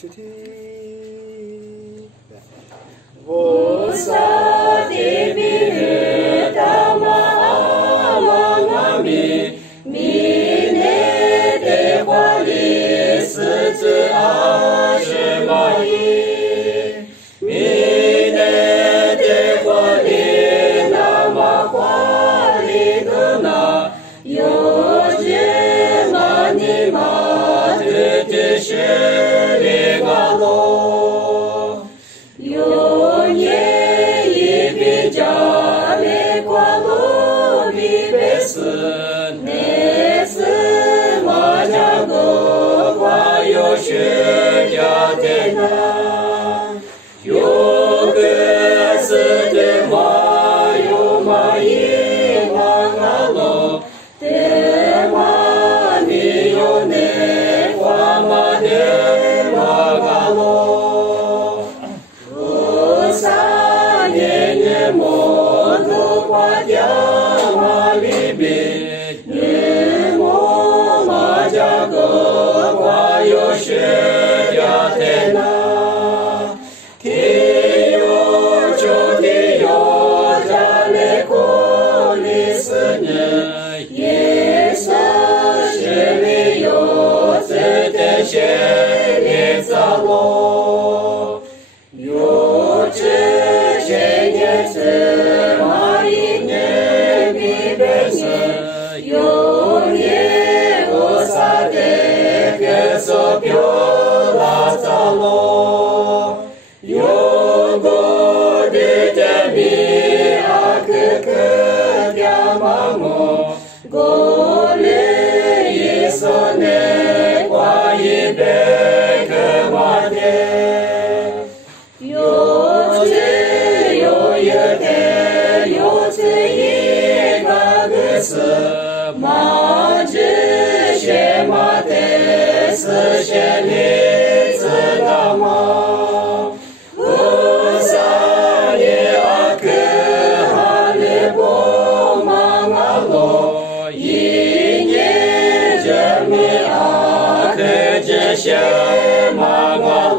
去听。菩萨的比喻达玛阿玛阿弥，弥内的华里斯子阿是玛依，弥内的华里那玛华里的那，有杰玛尼玛的的是里嘎罗。学家的那，有个子的马，有马一马阿罗，的马你有内花马的马阿罗，菩萨年年摩多花家马里边，年摩马家个。有学家的那，提有就提有家里过里斯呢，耶稣是里有子的学里扎罗，有知学年子马里年比贝斯，有耶无萨的。所表拉扎罗，有过的的米阿克克的玛莫，过里伊索内挂一贝克玛的，有子有一的，有子一个个是马之学马的。四学里子达玛，菩萨耶阿克哈利波玛阿罗，一念真米阿克之学玛阿。